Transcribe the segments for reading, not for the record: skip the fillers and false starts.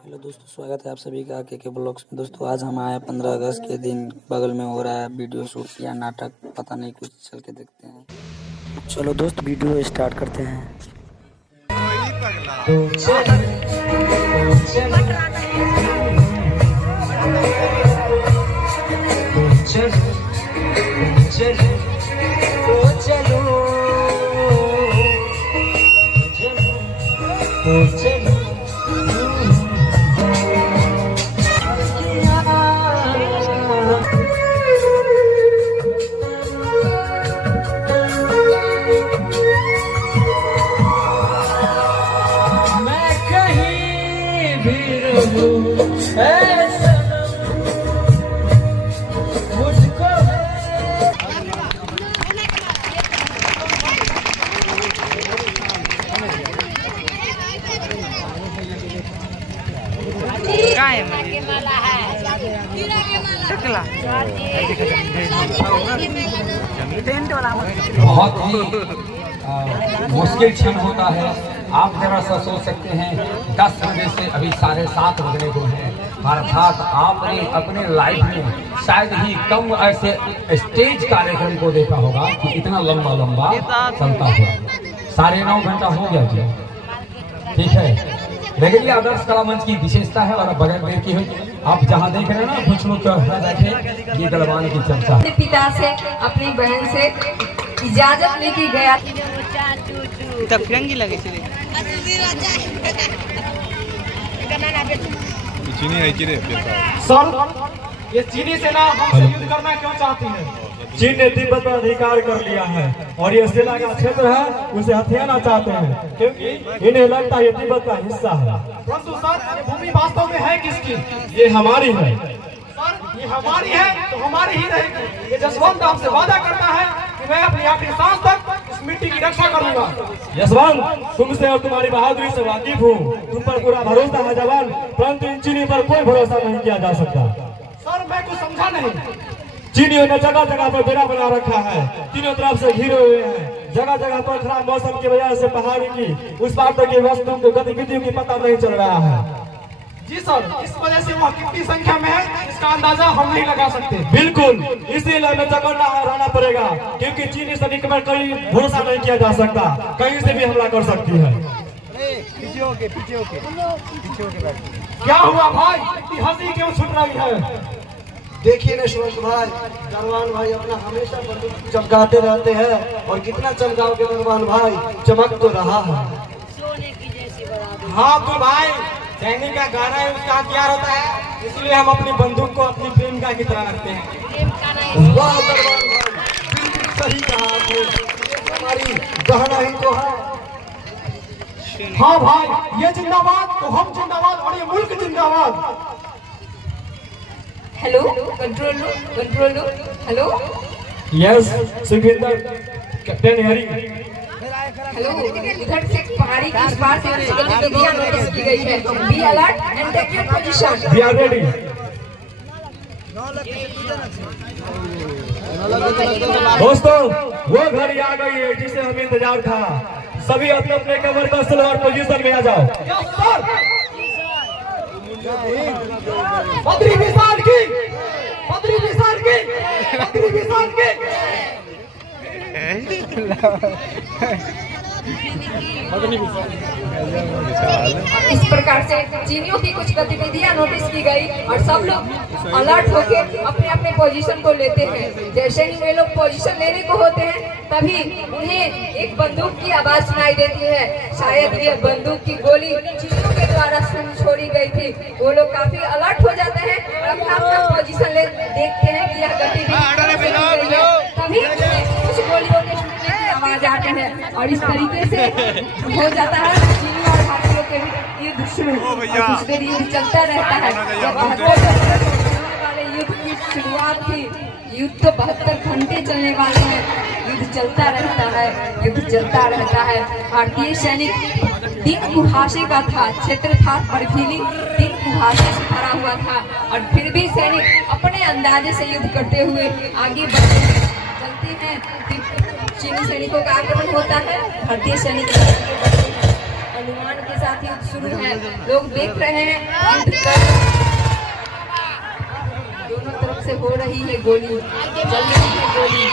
Hello दोस्तों, स्वागत है आप सभी का के ब्लॉग्स में। दोस्तों आज हम आए 15 अगस्त के दिन, बगल में हो रहा है वीडियो शूट या नाटक, पता नहीं, कुछ चल के देखते हैं। चलो दोस्त, वीडियो स्टार्ट करते हैं। बहुत ही मुश्किल क्षण होता है। आप जरा सा सोच सकते हैं 10 बजे से अभी 7:30 बजने को है, अर्थात आपने अपने लाइफ में शायद ही कम ऐसे स्टेज कार्यक्रम को देखा होगा कि इतना लंबा लंबा चलता हुआ। 9.5 घंटा हो गया जी, ठीक है। लेकिन ये आदर्श कला मंच की विशेषता है। और बगैर देर की हुई आप जहाँ देख रहे हैं ना, कुछ लोग बैठे, ये गलवान की चर्चा है। पिता से, अपनी बहन से इजाजत लेके गया। तब फिरंगी लगे चीनी है कि सर, ये चीनी से ना हम युद्ध करना क्यों चाहती हैं? चीन ने तिब्बत पर अधिकार कर लिया है और ये सेना का क्षेत्र है, उसे हथियाना चाहते हैं क्योंकि इन्हें लगता है ये तिब्बत का हिस्सा है। परंतु सर, ये भूमि वास्तव में है किसकी? ये हमारी है सर, ये हमारी है तो हमारी ही रहेगी। ये जसवंत आपसे वादा करता है कि मैं अपनी आखिरी सांस तक इस मिट्टी की रक्षा करूंगा। जसवंत, तुमसे और तुम्हारी बहादुरी से वाकिफ हूँ, तुम पर पूरा भरोसा है जवान, परंतु इन चीनी पर कोई भरोसा नहीं किया जा सकता। सर, मैं कुछ समझा नहीं। चीनियों ने जगह जगह पर बेड़ा बना रखा है, तीनों तरफ से घिरे हुए हैं। जगह जगह पर खराब मौसम की वजह से पहाड़ी की उस पार तक की वस्तुओं की गतिविधियों की पता नहीं चल रहा है। जी सर, इस वजह से वह कितनी संख्या में है इसका अंदाजा हम नहीं लगा सकते। बिल्कुल, इसीलिए हमें जगह रहना पड़ेगा क्योंकि चीनी सैनिक पर कहीं भरोसा नहीं किया जा सकता, कहीं से भी हमला कर सकती है। क्या हुआ भाई, इतनी हंसी क्यों छूट रही है? देखिए ना सुरेश भाई, दरबान भाई अपना हमेशा बंदूक चमकाते रहते हैं और कितना चमकाओगे दरबान भाई, चमक तो रहा है। हाँ तो भाई, सैनिक का गाना है, उसका हथियार होता है, इसलिए हम अपनी बंदूक को अपनी प्रेमिका की तरह रखते हैं। वाह दरबान भाई, बिल्कुल सही कहा आपने, हमारी गहना ही तो है। हाँ भाई, ये जिंदाबाद तो हम जिंदाबाद और ये मुल्क जिंदाबाद। हेलो, कंट्रोल लो, हेलो यस सुखविंदर, कैप्टन हरी। हेलो, इधर से पहाड़ी की इस पार से गतिविधियां नोटिस की गई है। Be alert and take your position. We are ready. दोस्तों, वो घड़ी आ गई है जिसे हमें इंतजार था। सभी अपने अपने कमर को सलवार पोजीशन में आ जाओ। बद्री विशाल की, बद्री विशाल की, बद्री विशाल की। इस प्रकार से चीनियों की कुछ गतिविधियां नोटिस की गई और सब लोग अलर्ट होकर अपने अपने पोजीशन को लेते हैं। जैसे ही वे लोग पोजीशन लेने को होते हैं, तभी उन्हें एक बंदूक की आवाज सुनाई देती है। शायद ये बंदूक की गोली चीनियों के द्वारा छोड़ी गई थी। वो लोग काफी अलर्ट हो जाते हैं और अपना अपना पोजीशन ले देखते हैं कि यह गतिविधि तभी कुछ गोलियों के छूटने की आवाज आते हैं और इस तरीके से हो जाता है चीनी और भारतीयों के बीच युद्ध शुरू। कुछ देर युद्ध चलता रहता है। जब 72 वाले युद्ध की शुरुआत थी, युद्ध तो 72 घंटे चलने वाले हैं। युद्ध चलता रहता है, युद्ध चलता रहता है। भारतीय सैनिक दिन कुहासे का था, क्षेत्र था बर्फीली, दिन कुहासे से भरा हुआ था और फिर भी सैनिक अपने अंदाजे से युद्ध करते हुए आगे बढ़ते हैं, चलते हैं। चीनी सैनिकों का आक्रमण होता है, भारतीय सैनिक अनुमान के साथ युद्ध शुरू है। लोग देख रहे हैं दोनों तरफ से हो रही है गोली, चल रही है गोली।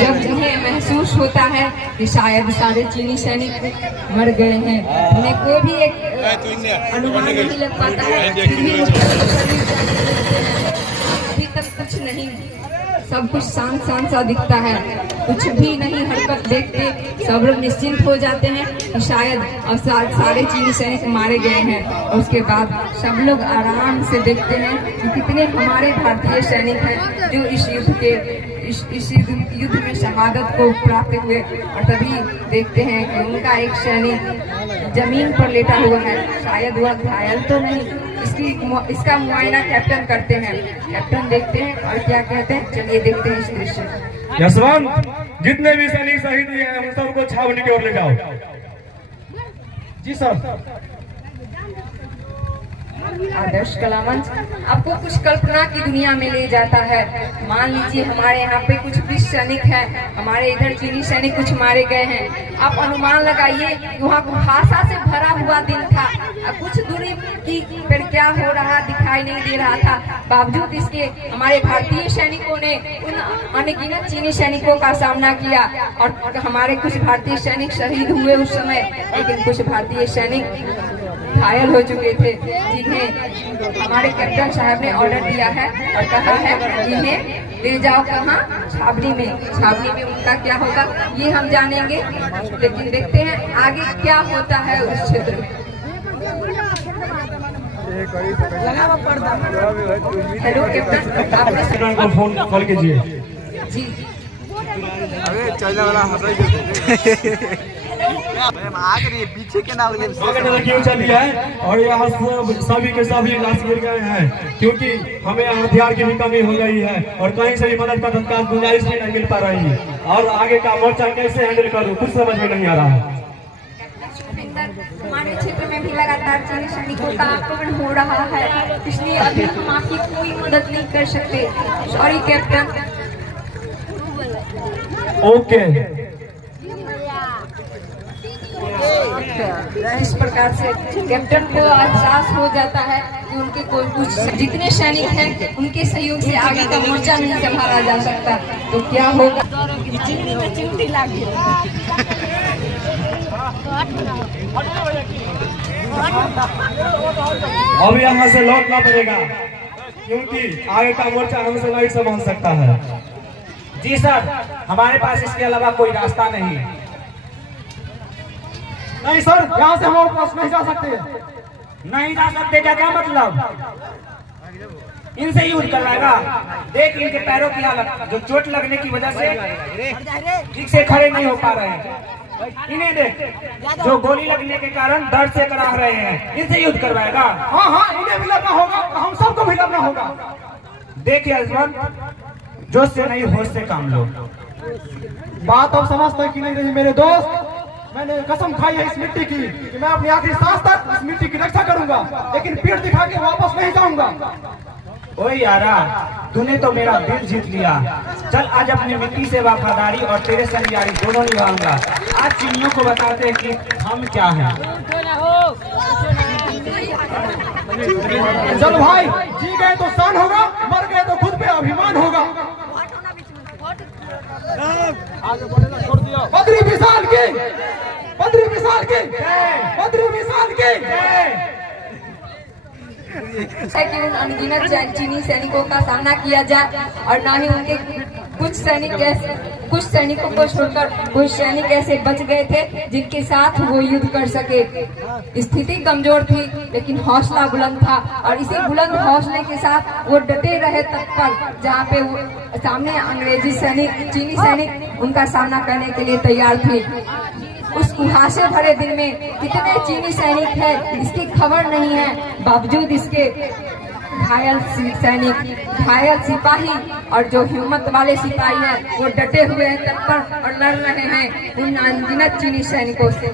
जब उन्हें महसूस होता है कि शायद सारे चीनी सैनिक मर गए हैं, उन्हें कोई भी एक अनुमान नहीं लग पाता है, फिर भी अभी तक कुछ नहीं, सब कुछ शांत शांत सा दिखता है, कुछ भी नहीं हरकत देखते सब लोग निश्चिंत हो जाते हैं कि शायद अब सारे चीनी सैनिक मारे गए हैं। और उसके बाद सब लोग आराम से देखते हैं कि कितने हमारे भारतीय सैनिक हैं जो इस युद्ध में शहादत को प्राप्त हुए। और तभी देखते हैं कि उनका एक सैनिक जमीन पर लेटा हुआ है, शायद वह घायल तो नहीं। इसका मुआयना कैप्टन करते हैं। कैप्टन देखते हैं और क्या कहते हैं, चलिए देखते हैं इस दृश्य। यशवंत, जितने भी सैनिक शहीद हुए हैं उन सबको छावनी की ओर ले जाओ। जी सर। आदर्श कला मंच आपको कुछ कल्पना की दुनिया में ले जाता है। मान लीजिए हमारे यहाँ पे कुछ 20 सैनिक हैं, हमारे इधर चीनी सैनिक कुछ मारे गए हैं। आप अनुमान लगाइए, वहाँ कुहासा से भरा हुआ दिन था, कुछ दूरी की पर क्या हो रहा दिखाई नहीं दे रहा था। बावजूद इसके हमारे भारतीय सैनिकों ने उन अनगिनत चीनी सैनिकों का सामना किया और हमारे कुछ भारतीय सैनिक शहीद हुए उस समय, लेकिन कुछ भारतीय सैनिक घायल हो चुके थे, जिन्हें हमारे कैप्टन साहब ने ऑर्डर दिया है और कहा है इन्हें ले जाओ कहाँ, छावनी में। छावनी में उनका क्या होगा ये हम जानेंगे, लेकिन देखते हैं आगे क्या होता है उस क्षेत्र में। हेलो कैप्टन, आपने फोन कॉल कीजिए। जी पीछे के नाम क्यों चली है और यहाँ सभी के सभी लाश गिर गए हैं, क्योंकि हमें हथियार की भी कमी हो गई है और कहीं से भी मदद का तत्काल गुंजाइश भी नहीं मिल पा रही है। और आगे का मोर्चा कैसे हैंडल करूँ कुछ समझ में नहीं आ रहा है। हमारे क्षेत्र में भी लगातार चीनी सैनिकों का आक्रमण हो रहा है, इसलिए अभी हम आपकी कोई मदद नहीं कर सकते। Sorry captain. ओके। इस प्रकार से कैप्टन को एहसास हो जाता है कि उनके कुछ जितने सैनिक हैं उनके सहयोग से आगे का मोर्चा नहीं संभाला जा सकता, तो क्या होगा। अब यहाँ से लौटना पड़ेगा, क्योंकि आगे का मोर्चा हमसे नहीं संभाल सकता है। जी सर, हमारे पास इसके अलावा कोई रास्ता नहीं। नहीं सर, यहाँ से हम और पास नहीं जा सकते। नहीं जा सकते क्या मतलब? इनसे युद्ध करवाएगा। देख इनके पैरों की हालत, जो चोट लगने की वजह से ठीक से खड़े नहीं हो पा रहे हैं। इन्हें देख, जो गोली लगने के कारण दर्द से कराह रहे हैं। इनसे युद्ध करवाएगा। हाँ हाँ, इन्हें भी लड़ना होगा, हम सबको भी लड़ना होगा। देखिए यशवंत, जोश से नहीं होश से काम लो। बात अब समझते कि नहीं रही मेरे दोस्त। मैंने कसम खाई है इस मिट्टी की कि मैं अपनी आखिरी सांस तक इस मिट्टी की रक्षा करूंगा, लेकिन पीठ दिखा के वापस नहीं जाऊंगा। ओए यारा, तूने तो मेरा दिल जीत लिया। चल आज अपनी मिट्टी से वफादारी और तेरे संग यारी दोनों निभाऊंगा। आज चीनियों को बताते हैं कि हम क्या हैं। चल भाई, जी गए तो शान होगा, मर गए तो खुद पे अभिमान होगा। बद्री विशाल की, बद्री विशाल की, बद्री विशाल की। कि उन अनगिनत चीनी सैनिकों का सामना किया जाए और ना ही उनके कुछ सैनिक कुछ सैनिकों को छोड़कर कुछ सैनिक ऐसे बच गए थे जिनके साथ वो युद्ध कर सके। स्थिति कमजोर थी लेकिन हौसला बुलंद था और इसी बुलंद हौसले के साथ वो डटे रहे तक पर जहाँ पे वो सामने अंग्रेजी सैनिक, चीनी सैनिक उनका सामना करने के लिए तैयार थे। उस कुहासे भरे दिन में कितने चीनी सैनिक है इसकी खबर नहीं है, बावजूद इसके घायल सैनिक, घायल सिपाही और जो हिम्मत वाले सिपाही हैं वो डटे हुए हैं तत्पर और लड़ रहे हैं उन अनगिनत चीनी सैनिकों से।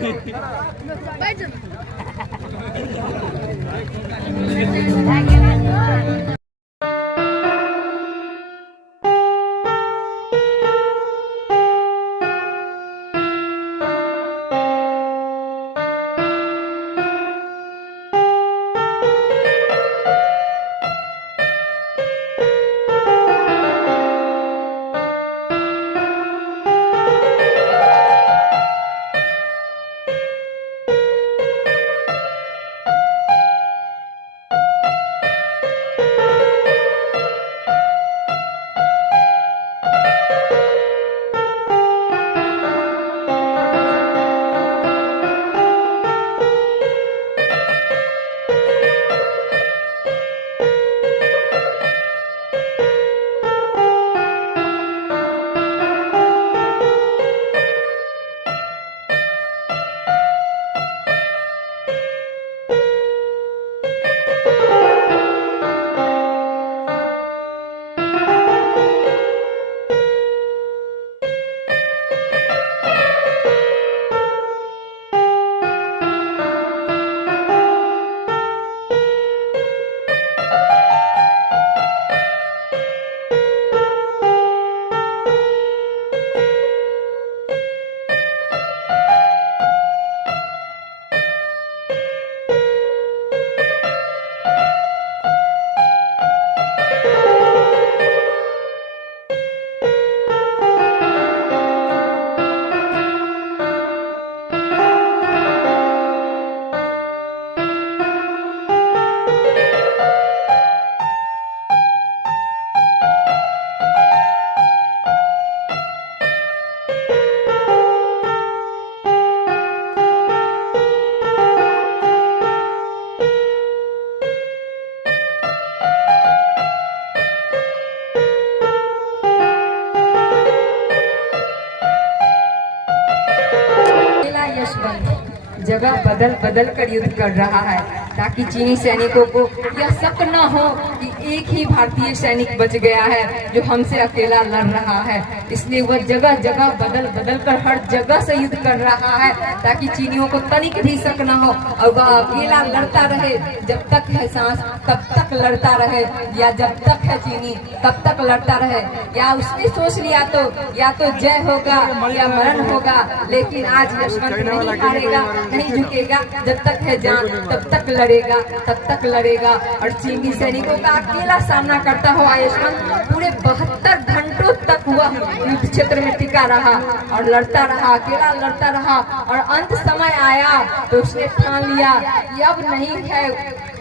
जगह बदल बदल कर युद्ध कर रहा है ताकि चीनी सैनिकों को यह शक न हो कि एक ही भारतीय सैनिक बच गया है जो हमसे अकेला लड़ रहा है। इसलिए वह जगह जगह बदल बदल कर हर जगह से युद्ध कर रहा है ताकि चीनियों को तनिक भी शक न हो और वह अकेला लड़ता रहे। जब तक है सांस तब तक लड़ता रहे, या जब तक है चीनी तब तक लड़ता रहे। या उसने सोच लिया तो या तो जय होगा या मरण होगा, लेकिन आज यशवंत नहीं हारेगा, नहीं झुकेगा। जब तक है जान तब तक लड़ेगा, तब तक लड़ेगा। और चीनी सैनिकों का अकेला सामना करता हुआ यशवंत पूरे 72 घंटों तक वह युद्ध क्षेत्र में टिका रहा और लड़ता रहा, अकेला लड़ता रहा। और अंत समय आया तो उसने ठान लिया कि अब नहीं है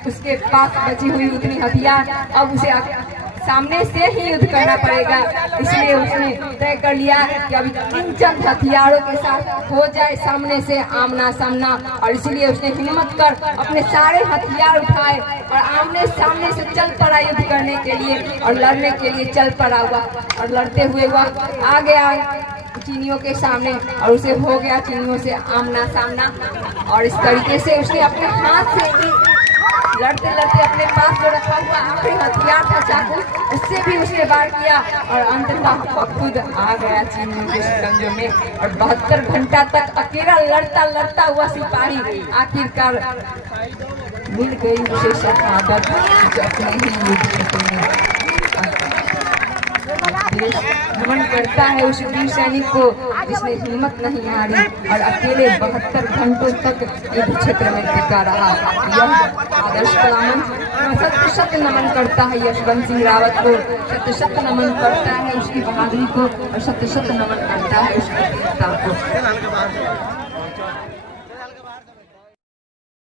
उसके पास बची हुई उतनी हथियार, अब उसे सामने से ही युद्ध करना पड़ेगा। इसलिए उसने तय कर लिया कि अभी चंद हथियारों के साथ हो जाए सामने से आमना सामना। और इसलिए उसने हिम्मत कर अपने सारे हथियार उठाए और आमने सामने से चल पड़ा युद्ध करने के लिए और लड़ने के लिए चल पड़ा हुआ। और लड़ते हुए वह आ गया चीनियों के सामने और उसे हो गया चीनियों से आमना सामना। और इस तरीके से उसने अपने हाथ से ही लड़ते लड़ते अपने पास जो रखा हुआ आखिरी हथियार था चाकू, उससे भी उसने वार किया और अंततः खुद आ गया चीनियों के शिकंजे में। और 72 घंटा तक अकेला लड़ता लड़ता हुआ सिपाही आखिरकार मिल गई उसे शहादत अपने ही युद्ध क्षेत्र में। नमन करता है उस वीर सैनिक को जिसने हिम्मत नहीं हारी और अकेले 72 घंटों तक युद्ध क्षेत्र में टिका रहा। यह आदर्श परामन शत शत नमन करता है यशवंत सिंह रावत को, शत शत नमन करता है उसकी बहादुरी को और शत शत नमन करता है उसकी वीरता को।